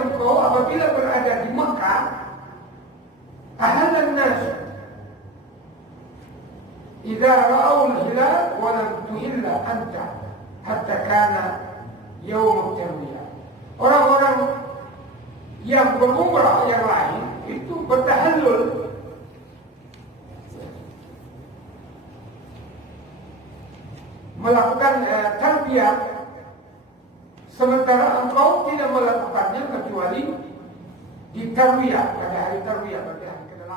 engkau apabila berada di Mekah, ahalan nas idza ra'aw al-hilal wa lam tuhilla anta hatta kana yaum at-tarwiyah. Orang-orang yang berumrah yang lain itu bertahallul, melakukan tarbiyah, sementara engkau tidak melakukannya kecuali di tarwiyah, pada hari tarwiyah, pada hari ke-8.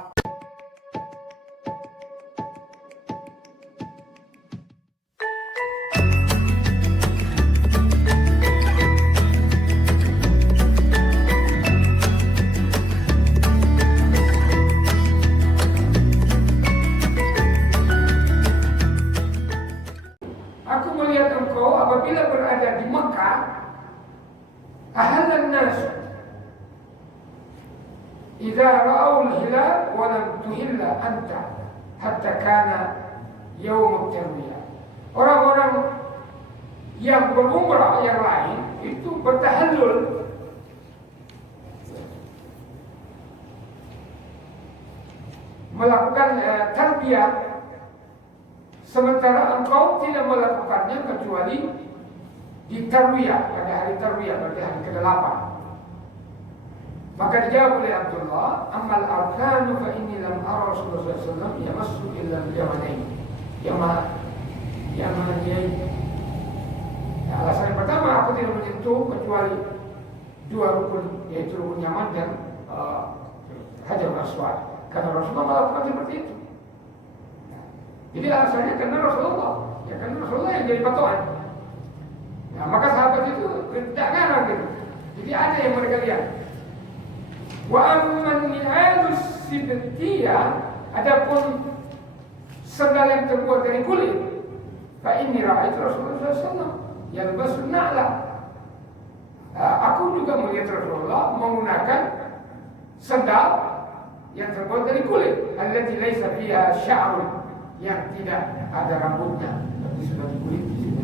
Aku melihat engkau apabila berada di Mekah, ahalan nas idza ra'aw al-hilal wa lam tuhilla anta hatta kana yaum at-tarwiyah. Orang-orang yang berumrah yang lain itu bertahallul, melakukan tarbiyah, sementara engkau tidak melakukannya kecuali di tarwiyah, pada hari tarwiyah, pada hari ke-8. Maka dijawab oleh Abdullah, amal arkanu fa inni lam ara Rasulullah SAW yamassu illa al-yamanain. Yamanain. Alasan yang pertama, aku tidak menyentuh kecuali dua rukun, yaitu rukun Yaman dan Hajarul Aswad. Karena Rasulullah melakukan seperti itu. Jadi alasannya karena Rasulullah, ya karena Rasulullah yang jadi patokan. Nah, maka sahabat itu tidak ngarang gitu. Jadi ada yang mereka lihat. Wa amman ni'alus sibtiyah, adapun sendal yang terbuat dari kulit, fa inni ra'aitu Rasulullah SAW yalbasu na'la. Aku juga melihat Rasulullah menggunakan sendal yang terbuat dari kulit, allati laisa fiha sya'run, yang tidak ada rambutnya, tapi sudah dikulit di sini.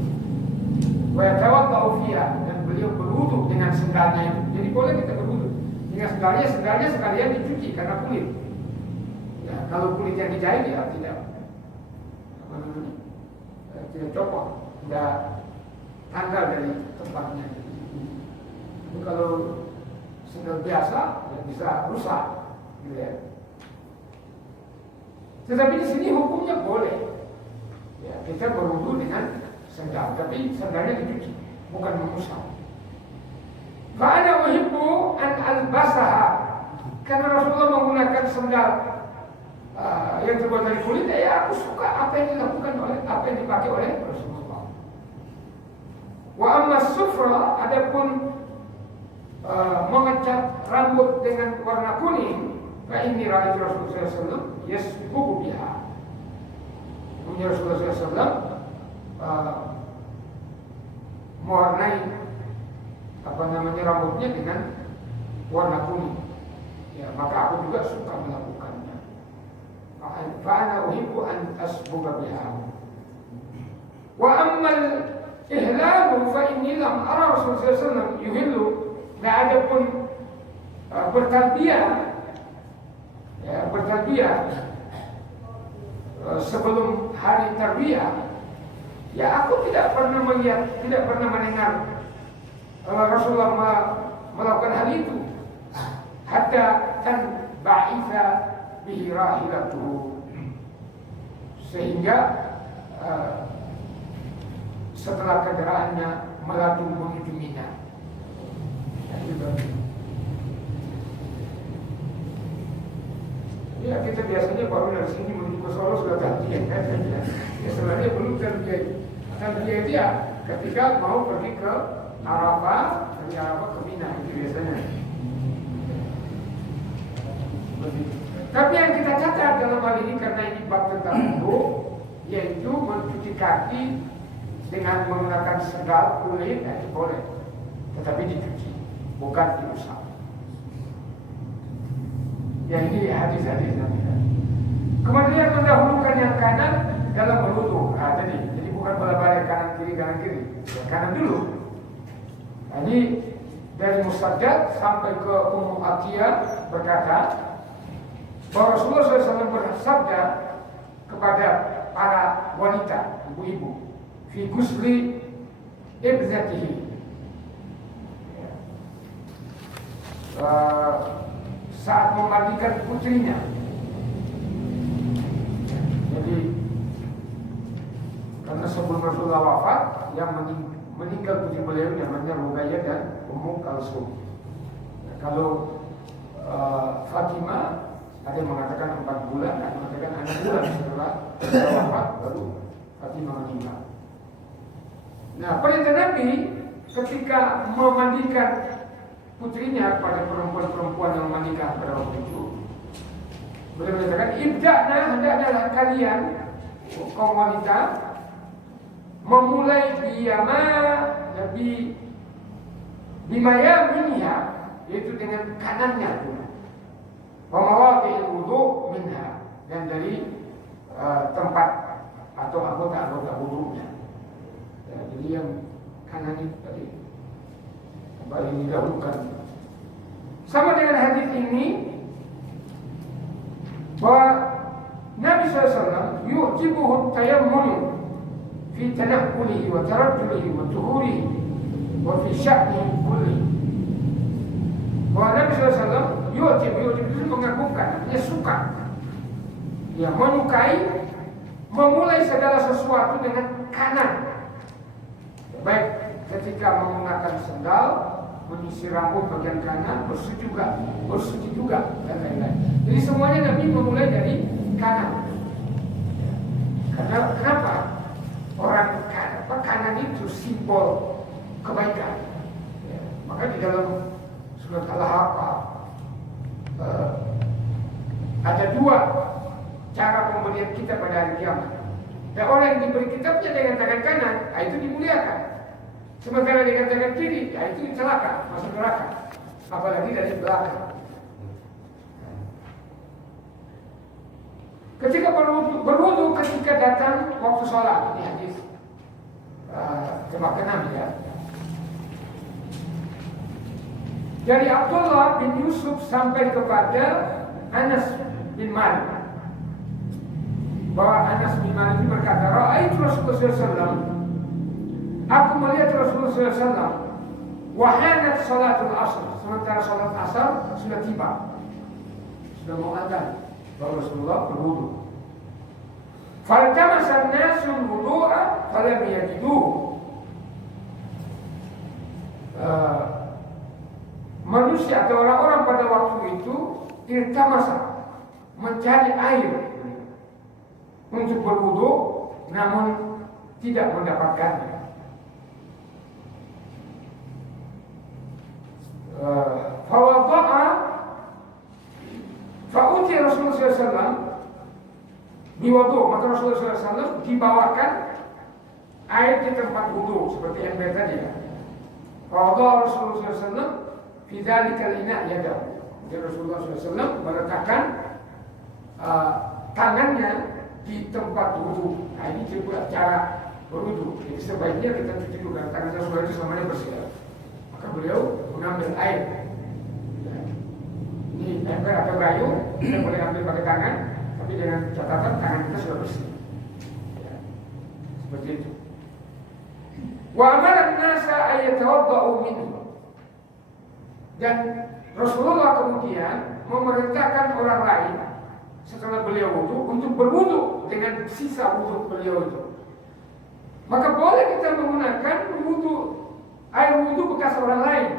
Wa yatawaddau fiha, dan beliau berwudu dengan sendalnya itu. Jadi boleh kita berwudu dengan sendalnya sekalian dicuci karena kulit. Ya, kalau kulitnya dijahit ya tidak copot, tidak tanggal dari tempatnya. Tapi kalau sendal biasa ya bisa rusak, gitu ya. Tetapi di sini hukumnya boleh. Ya, kita berwudu dengan sendal, tapi sendalnya dicuci, bukan mengusap. Fa'ana uhibbu an albasaha, karena Rasulullah menggunakan sendal yang terbuat dari kulit, ya aku suka apa yang dilakukan oleh, apa yang dipakai oleh Rasulullah. Wa amma sufra, adapun mengecat rambut dengan warna kuning, fa inni ra'aitu Rasulullah SAW yasbugu biha. Punya Rasulullah SAW mewarnai rambutnya dengan warna kuning. Ya, maka aku juga suka melakukannya. Fa'ana uhibbu an asbuga biha. Wa ammal ihlalu fa inni lam ara Rasulullah SAW yuhillu. Nah, adapun bertalbiyah, ya, bertalbiyah sebelum hari tarbiyah, ya aku tidak pernah melihat, tidak pernah mendengar Rasulullah melakukan hal itu. Hatta kan ba'itha bihi rahilatuhu, sehingga setelah kendaraannya melaju menuju Mina. Ya, kita biasanya baru dari sini menuju ke Solo sudah ganti ya. Ya sebenarnya belum terjadi. Itu ya ketika mau pergi ke Arafah, dari Arafah ke Mina, itu biasanya. Tapi yang kita catat dalam hal ini, karena ini bab tentang wudu, yaitu mencuci kaki dengan menggunakan sendal kulit, itu boleh, tetapi dicuci, bukan diusap. Ya, ini hadis-hadis nanti. Kemudian mendahulukan yang kanan dalam berwudu. Jadi bukan bolak-balik kanan kiri. Ya, kanan dulu. Ini dari Musaddad sampai ke Ummu Atiyah berkata bahwa Rasulullah SAW bersabda kepada para wanita, ibu-ibu, fi gusli ibnatihi, saat memandikan putrinya. Jadi karena sebelum Rasulullah wafat, yang meninggal putri beliau namanya Ruqayyah dan Ummu Kalsum. Kalau Fatimah ada yang mengatakan 4 bulan, ada yang mengatakan 6 bulan setelah wafat baru Fatimah meninggal. Nah, perintah Nabi ketika memandikan putrinya pada perempuan-perempuan yang menikah pada waktu itu, beliau mengatakan, ibda'na, hendaklah kalian kaum wanita memulai bimaya, yaitu dengan kanannya dulu. Pemawaqi'il wudu minha, dan dari tempat atau anggota wudunya. Ya, jadi yang kanan itu tadi kembali didahulukan. Sama dengan hadis ini bahwa Nabi SAW yu'jibuhu tayammunu fi tanahkulihi wa tarajjulihi wa tuhurihi wa fi sya'nihi kulli. Bahwa Nabi SAW yu'jibu itu mengagumkan, artinya suka. Dia menyukai memulai segala sesuatu dengan kanan. Baik ketika menggunakan sendal, menyisir rambut bagian kanan, bersuci juga, dan lain-lain. Jadi semuanya Nabi memulai dari kanan. Karena kenapa? Orang kanan itu simbol kebaikan. Ya, maka di dalam surat Al-Haqqah ada 2 cara pemberian kita pada hari kiamat. Dan orang yang diberi kitabnya dengan tangan kanan, itu dimuliakan. Sementara dengan tangan kiri, itu celaka, masuk neraka. Apalagi dari belakang. Ketika berwudu ketika datang waktu sholat, ini hadis jemaah ke-6 ya. Dari Abdullah bin Yusuf sampai kepada Anas bin Malik, bahwa Anas bin Malik berkata, ra'aitu Rasulullah SAW, aku melihat Rasulullah SAW, wahanat salatul asr, sementara salat asar sudah tiba, sudah mau adzan, bahwa Rasulullah berwudu. Faltamasan nasul wudu'a falam yajiduhu. Manusia atau orang-orang pada waktu itu irtamasa, mencari air untuk berwudu, namun tidak mendapatkannya. Fawadha'a fa'uti Rasulullah SAW biwudu, maka Rasulullah SAW dibawakan air di tempat wudu seperti ember tadi ya. Fawadha'a Rasulullah SAW fi dzalikal ina' yadahu. Jadi Rasulullah SAW meletakkan tangannya di tempat wudu. Nah, ini juga cara berwudu. Jadi sebaiknya kita cuci dulu karena tangan Rasulullah itu semuanya bersih. Maka beliau mengambil air. Ini ember atau gayung, kita boleh ambil pakai tangan, tapi dengan catatan tangan kita sudah bersih. Ya, seperti itu. Wa amara an-nasa ayatawadda'u minhu. Dan Rasulullah kemudian memerintahkan orang lain setelah beliau wudu untuk berwudu dengan sisa wudu beliau itu. Maka boleh kita menggunakan air wudu bekas orang lain.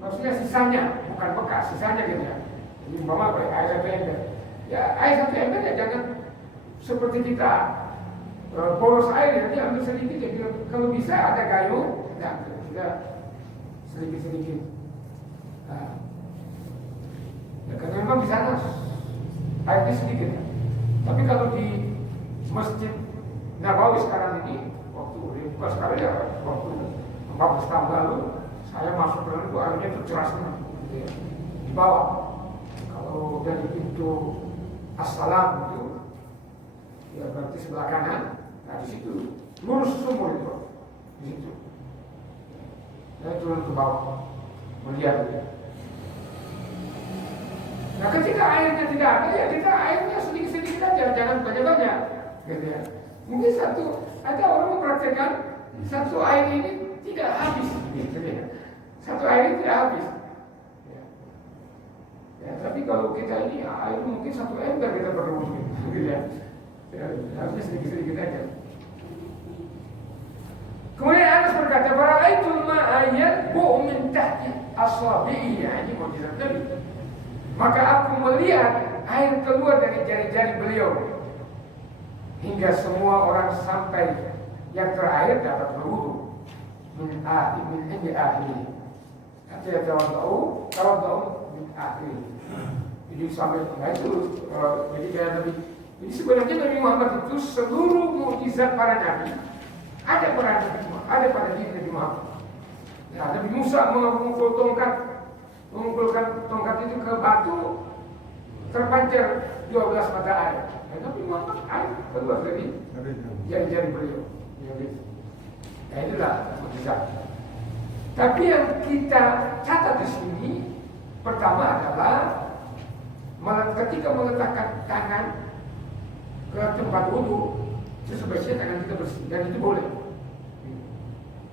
Maksudnya sisanya, bukan bekas, sisanya gitu ya. Jadi umpama air satu ember. Ya air satu ember ya jangan seperti kita boros air ya, ambil sedikit ya. Kalau bisa ada gayung, ya sudah sedikit-sedikit. Nah, ya karena memang di sana airnya sedikit ya. Tapi kalau di Masjid Nabawi sekarang ini, waktu dibuka sekali ya, waktu 14 tahun lalu, saya masuk ke dalam itu airnya itu cerah semua ya, di bawah. Kalau dari pintu Assalam itu, ya berarti sebelah kanan, nah di situ lurus sumur itu, di situ. Dan turun ke bawah. melihat itu. Nah ketika airnya tidak ada, ya kita airnya sedikit-sedikit aja, jangan banyak-banyak, gitu ya. Mungkin ada orang mempraktekkan satu air ini tidak habis, gitu ya. Satu air ini tidak habis. Ya, tapi kalau kita ini air mungkin satu ember kita perlu, gitu ya. Harusnya sedikit-sedikit aja. Kemudian Anas berkata, "Bara'aitul ma'a yanbu min tahti asabi'i," ini mukjizat Nabi. Maka aku melihat air keluar dari jari-jari beliau hingga semua orang sampai yang terakhir dapat berwudu min indi akhiri. Artinya tawadhu min akhiri. Jadi sampai itu jadi kayak Nabi. Jadi sebenarnya Nabi Muhammad itu seluruh mukjizat para nabi ada pada diri Nabi Muhammad. Ya, Nabi Musa mengumpulkan tongkat itu ke batu, terpancar 12 mata air. Ya, Nabi Muhammad air keluar dari jari-jari beliau. Ya, itulah mukjizat. Tapi yang kita catat di sini pertama adalah ketika meletakkan tangan ke tempat wudu, itu sebaiknya tangan kita bersih dan itu boleh.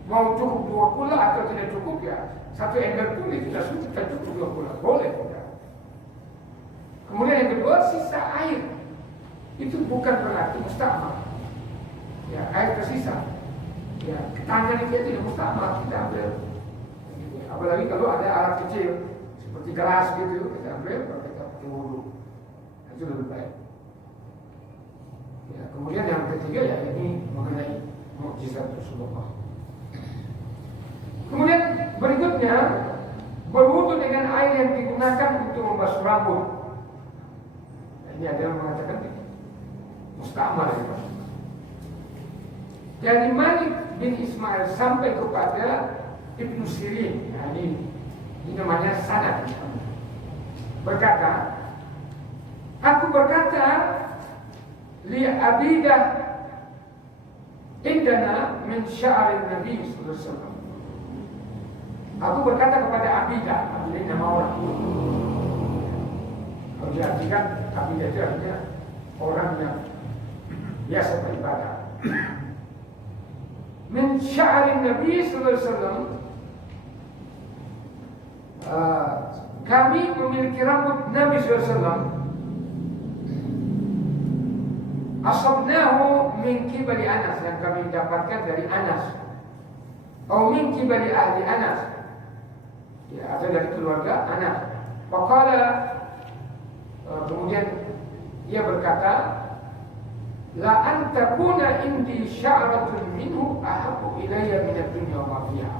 Mau cukup 2 kula atau tidak cukup ya, 1 ember pun itu sudah cukup 2 kula, boleh. Ya. Kemudian yang kedua, sisa air itu bukan berarti musta'mal. Ya, air tersisa. Ya, tangan itu tidak musta'mal, kita ambil. Apalagi kalau ada alat kecil seperti gelas gitu, kita ambil, kalau kita pakai wudu, itu lebih baik. Ya, kemudian yang ketiga ya ini mengenai mukjizat Rasulullah. Kemudian berikutnya berwudu dengan air yang digunakan untuk membasuh rambut. Nah, ini ada yang mengatakan musta'mal ya, Pak. Dari Malik bin Ismail sampai kepada Ibnu Sirin, nah, ini namanya sanad. Berkata, aku berkata, li abidah indana min sya'rin Nabi sallallahu alaihi wasallam. Aku berkata kepada Abidah, Abidah nama orang. Kalau diartikan Abidah itu artinya orang yang biasa beribadah. Min sya'rin Nabi sallallahu alaihi wasallam. Kami memiliki rambut Nabi sallallahu alaihi wasallam. Asabnahu min kibali Anas, yang kami dapatkan dari Anas, atau min kibali ahli Anas, ya, atau dari keluarga Anas. Faqala, kemudian ia berkata, la antakuna indi sya'ratun minhu ahabbu ilayya min ad-dunya wa ma fiha.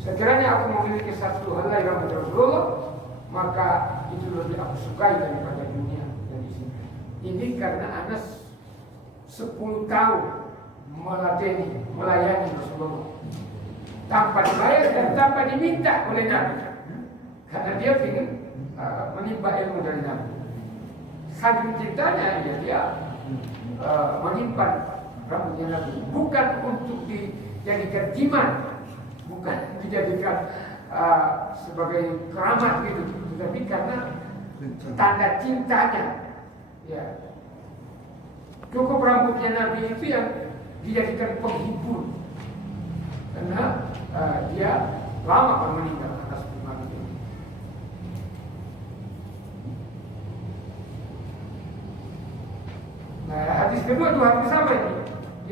Sekiranya aku memiliki satu helai rambut Rasulullah, maka itu lebih aku sukai daripada dunia dan isinya. Ini karena Anas 10 tahun melayani Rasulullah tanpa dibayar dan tanpa diminta oleh Nabi, karena dia ingin menimba ilmu dari Nabi. Saking cintanya dia menyimpan rambutnya Nabi, bukan untuk dijadikan jimat, bukan dijadikan sebagai keramat gitu, tetapi karena tanda cintanya. Ya. Cukup rambutnya Nabi itu yang dijadikan penghibur, karena dia lama akan meninggal atas Nabi. Nah, hadis kedua itu hadis sama ini,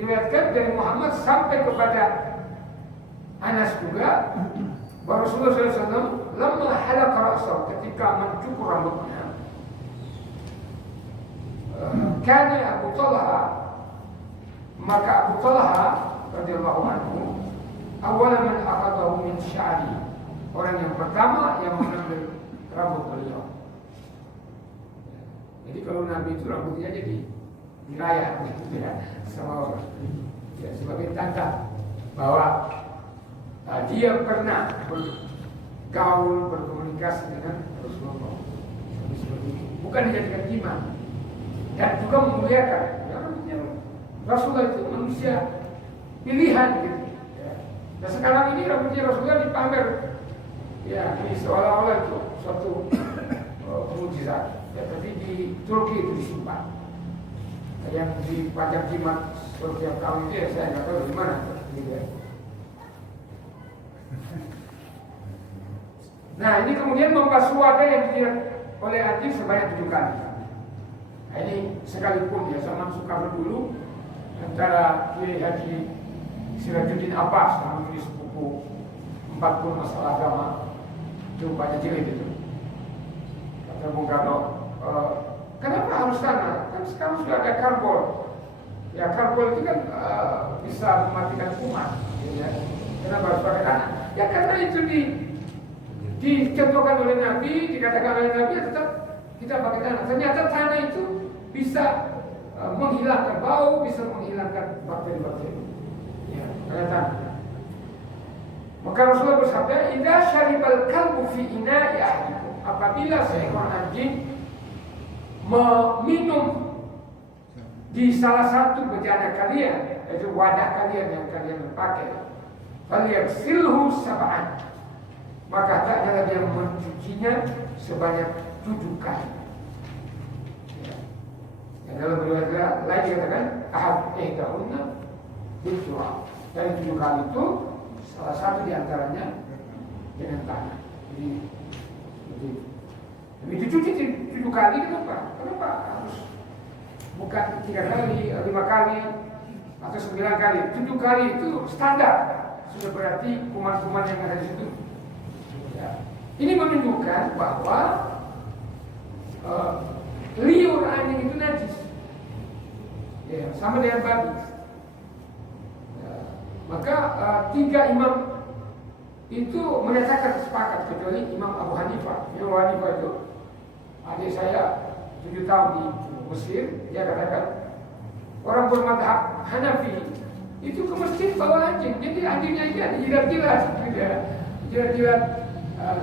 diriwayatkan dari Muhammad sampai kepada Anas juga, bahwa Rasulullah SAW lama halaq ra'sahu, ketika mencukur rambutnya, karena Abu Talha, maka Abu Talha radhiyallahu anhu awal man akhadahu min sya'ri, orang yang pertama yang mengambil rambut beliau. Jadi kalau Nabi itu rambutnya jadi dirayat gitu ya, sama orang ya, sebagai tanda bahwa dia pernah bergaul, berkomunikasi dengan Rasulullah, bukan dijadikan jimat. Dan juga memuliakan, ya, Rasulullah itu manusia pilihan gitu. Ya. Dan sekarang ini rambutnya Rasulullah dipamer Ya, ini seolah-olah itu suatu mukjizat. Ya, tapi di Turki itu disimpan. Yang dipajang jimat setiap tahun itu ya saya nggak tahu di mana. Gitu ya. Nah, ini kemudian membasuh wajah yang dilihat oleh anjing sebanyak 7 kali. Nah, ini sekalipun ya zaman Soekarno dulu antara Kiai Haji Sirajuddin Abbas yang menulis buku 40 masalah agama itu banyak jilid itu. Kata Bung Karno, kenapa harus sana? Kan sekarang sudah ada karbol. Ya karbol itu kan bisa mematikan kuman. Ya. Kenapa harus pakai tanah? Ya karena itu dicontohkan oleh Nabi, dikatakan oleh Nabi, ya tetap kita pakai tanah. Ternyata tanah itu bisa menghilangkan bau, bisa menghilangkan bakteri-bakteri. Ya, karena tanah. Maka Rasulullah bersabda, "Idza syaribal kalbu fi ina'i ahadikum." Apabila seekor anjing meminum di salah satu bejana kalian, yaitu wadah kalian yang kalian pakai, falyaghsilhu sab'an. Maka hendaknya dia mencucinya sebanyak 7 kali. Ya, dalam riwayat lain dikatakan ahad ihdahunna biturab. Dari 7 kali itu salah satu diantaranya dengan tanah. Jadi dicuci 7 kali kenapa? Kenapa harus bukan 3 kali, 5 kali atau 9 kali? 7 kali itu standar. Sudah berarti kuman-kuman yang ada di situ. Ya. Ini menunjukkan bahwa liur anjing itu najis. Ya, sama dengan babi. Ya. Maka 3 imam itu menyatakan sepakat kecuali Imam Abu Hanifah. Imam Abu Hanifah itu adik saya 7 tahun di Mesir, dia katakan orang bermadhab Hanafi itu ke masjid bawa anjing, jadi anjingnya itu ada jilat-jilat, jilat-jilat.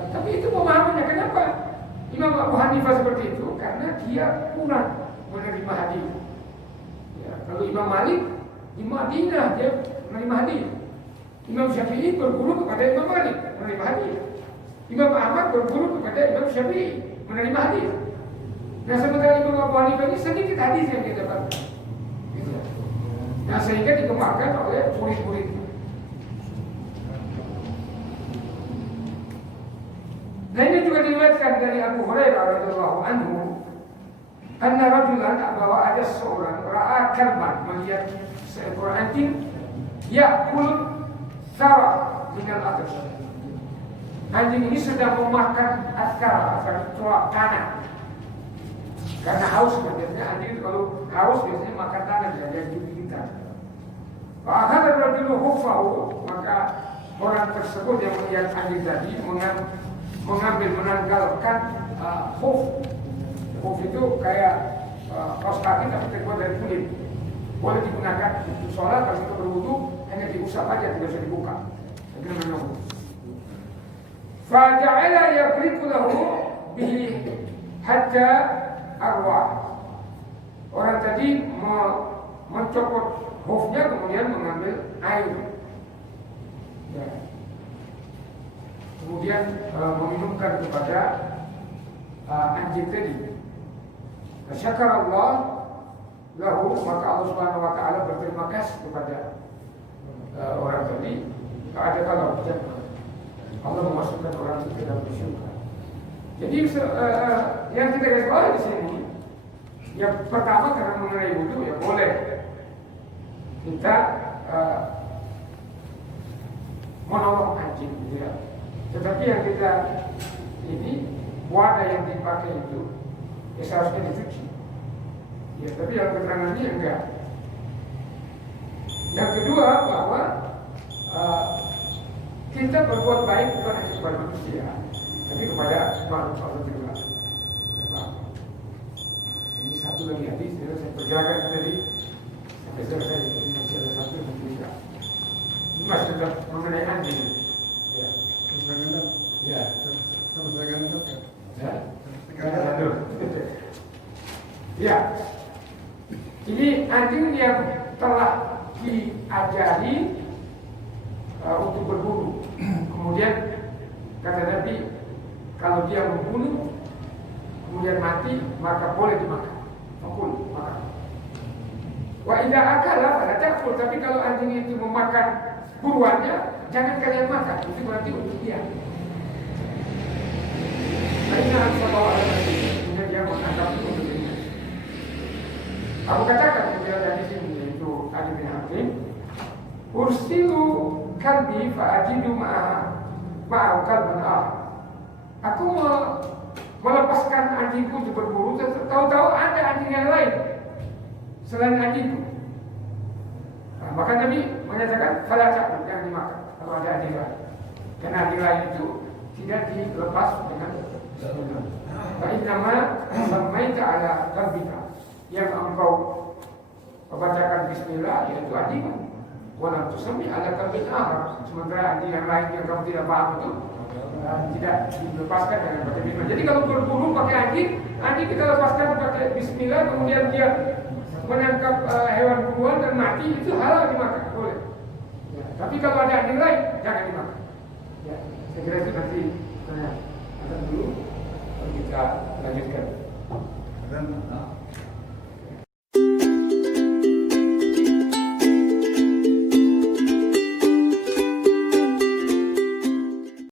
Tapi itu pemahamannya kenapa Imam Abu Hanifah seperti itu? Karena dia kurang menerima hadis. Ya, kalau Imam Malik di Madinah dia menerima hadis. Imam Syafi'i berguru kepada Imam Malik menerima hadis. Imam Ahmad berguru kepada Imam Syafi'i menerima hadis. Nah sementara Imam Abu Hanifah ini sedikit hadis yang dia dapat. Nah sehingga dikembangkan oleh murid-murid. Nah ini juga diriwayatkan dari Abu Hurairah radhiyallahu anhu, anna rajulan, bahwa ada seorang ra'a kalban, melihat seekor anjing yakul sara minal atas. Anjing ini sedang memakan atkara atau tanah. Karena haus, biasanya anjing kalau haus biasanya makan tanah dari gigitan. Bahkan ada dulu hufahu, maka orang tersebut yang melihat anjing tadi menanggalkan huf. Huf itu kayak kaos kaki tapi terbuat dari kulit. Boleh digunakan untuk sholat, kalau kita berwudu hanya diusap aja, tidak bisa dibuka. Itu namanya huf. Faja'ala yabriku lahu bihi hatta arwah. Orang tadi mencopot hufnya kemudian mengambil air. Ya. Kemudian meminumkan kepada anjing tadi. Syakarallah lahu, maka Allah Subhanahu wa taala berterima kasih kepada orang tadi. Ada kalau Allah memasukkan orang itu ke dalam surga. Jadi yang kita garis bawahi di sini, yang pertama karena mengenai wudu ya boleh kita menolong anjing, gitu ya. Tetapi yang kita ini wadah yang dipakai itu ya seharusnya dicuci. Ya, tapi dalam keterangan ini enggak. Yang kedua bahwa kita berbuat baik bukan hanya kepada manusia, tapi kepada makhluk Allah juga. Ini satu lagi hadis yang saya perjalankan tadi sampai selesai. Ini masih ada satu yang tidak. Ini masih tetap mengenai anjing. Ya. Ya. Ya. Ini anjing yang telah diajari untuk berburu. Kemudian Kata Nabi, kalau dia membunuh kemudian mati, maka boleh dimakan. Makul, makan. Wa idza akala fala ta'kul, tapi kalau anjing itu memakan buruannya, jangan kalian makan. Itu berarti untuk dia. Karena sallallahu alaihi wasallam dia menganggap itu untuk dirinya. Aku katakan kepada di sini yaitu Ali bin Hakim, ursilu kalbi fa'ajidu ma'au kalban Aku melepaskan anjingku untuk berburu, tahu-tahu ada anjing yang lain selain anjingku. Nah, maka Nabi menyatakan fala ta'kul, jangan dimakan kalau ada anjing lain. Karena anjing lain itu tidak dilepas dengan bismillah. Fa innama samaita ala qalbika, yang engkau membacakan bismillah yaitu anjingmu. Walam tusammi ala qalbin akhar, sementara anjing yang lain yang kamu tidak paham itu tidak dilepaskan dengan baca bismillah. Jadi kalau berburu pakai anjing kita lepaskan pakai bismillah, kemudian dia menangkap hewan buruan dan mati, itu halal dimakan, boleh. Ya, tapi kalau ada anjing lain jangan dimakan. Ya, saya kira itu nanti akan dulu kita lanjutkan.